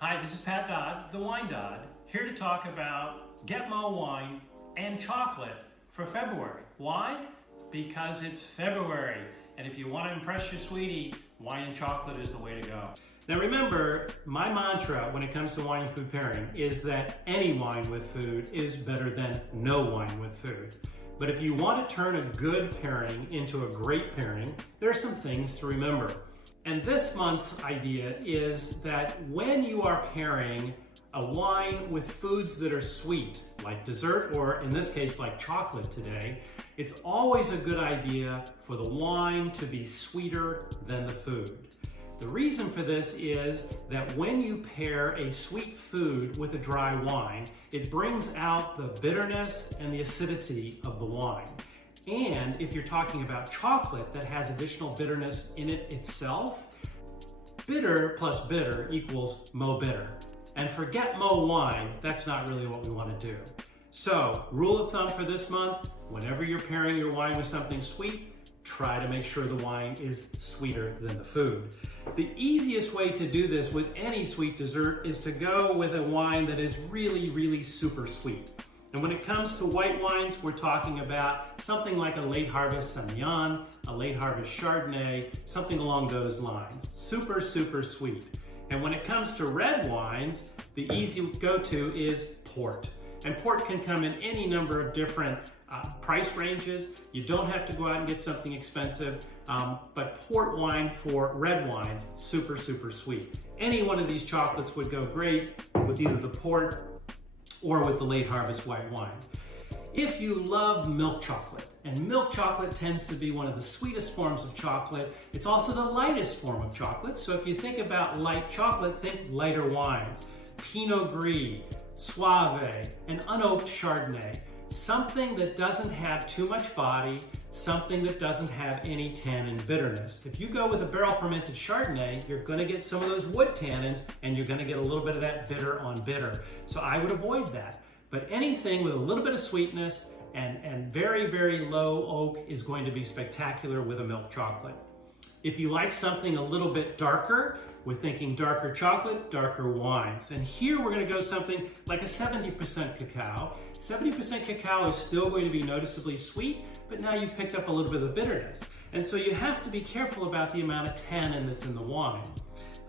Hi, this is Patt Dodd, the Wine Dodd, here to talk about Get Mo wine and chocolate for February. Why? Because it's February, and if you want to impress your sweetie, wine and chocolate is the way to go. Now remember, my mantra when it comes to wine and food pairing is that any wine with food is better than no wine with food. But if you want to turn a good pairing into a great pairing, there are some things to remember. And this month's idea is that when you are pairing a wine with foods that are sweet, like dessert, or in this case, like chocolate today, it's always a good idea for the wine to be sweeter than the food. The reason for this is that when you pair a sweet food with a dry wine, it brings out the bitterness and the acidity of the wine. And if you're talking about chocolate that has additional bitterness in it itself, bitter plus bitter equals Mo bitter. And for Get Mo wine, that's not really what we want to do. So, rule of thumb for this month, whenever you're pairing your wine with something sweet, try to make sure the wine is sweeter than the food. The easiest way to do this with any sweet dessert is to go with a wine that is really super sweet. And when it comes to white wines, we're talking about something like a late harvest Semillon, a late harvest Chardonnay, something along those lines. Super sweet. And when it comes to red wines, the easy go-to is port. And port can come in any number of different price ranges. You don't have to go out and get something expensive, but port wine for red wines, super sweet. Any one of these chocolates would go great with either the port or with the late harvest white wine. If you love milk chocolate, and milk chocolate tends to be one of the sweetest forms of chocolate, it's also the lightest form of chocolate. So if you think about light chocolate, think lighter wines. Pinot Gris, Soave, and unoaked Chardonnay. Something that doesn't have too much body, something that doesn't have any tannin bitterness. If you go with a barrel fermented Chardonnay, you're going to get some of those wood tannins and you're going to get a little bit of that bitter on bitter. So I would avoid that. But anything with a little bit of sweetness and very low oak is going to be spectacular with a milk chocolate. If you like something a little bit darker, we're thinking darker chocolate, darker wines. And here we're going to go something like a 70% cacao. 70% cacao is still going to be noticeably sweet, but now you've picked up a little bit of bitterness. And so you have to be careful about the amount of tannin that's in the wine.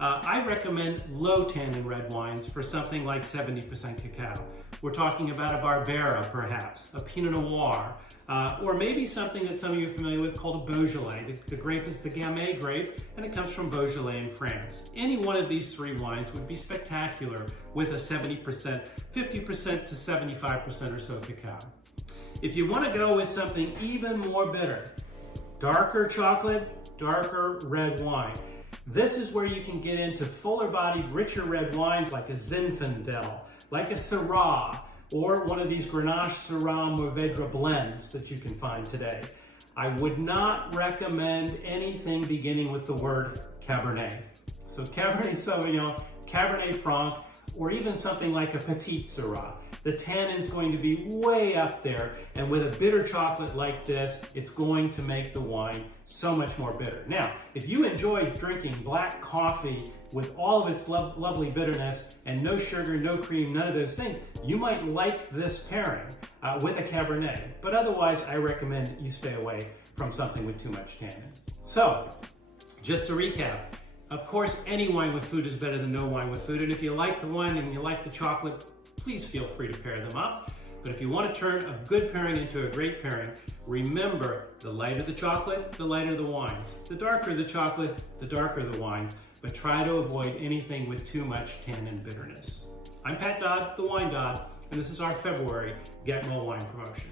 I recommend low tannin red wines for something like 70% cacao. We're talking about a Barbera, perhaps, a Pinot Noir, or maybe something that some of you are familiar with called a Beaujolais. The grape is the Gamay grape, and it comes from Beaujolais in France. Any one of these three wines would be spectacular with a 70%, 50% to 75% or so cacao. If you want to go with something even more bitter, darker chocolate, darker red wine. This is where you can get into fuller-bodied, richer red wines like a Zinfandel, like a Syrah, or one of these Grenache Syrah Mourvedre blends that you can find today. I would not recommend anything beginning with the word Cabernet. So Cabernet Sauvignon, Cabernet Franc, or even something like a Petite Syrah. The tannin is going to be way up there, and with a bitter chocolate like this, it's going to make the wine so much more bitter. Now, if you enjoy drinking black coffee with all of its lovely bitterness and no sugar, no cream, none of those things, you might like this pairing with a Cabernet. But otherwise, I recommend you stay away from something with too much tannin. So, just to recap, of course, any wine with food is better than no wine with food. And if you like the wine and you like the chocolate, please feel free to pair them up. But if you want to turn a good pairing into a great pairing, remember, the lighter the chocolate, the lighter the wines. The darker the chocolate, the darker the wines. But try to avoid anything with too much tannin bitterness. I'm Patt Dodd, the Wine Dodd, and this is our February Get Mo wine promotion.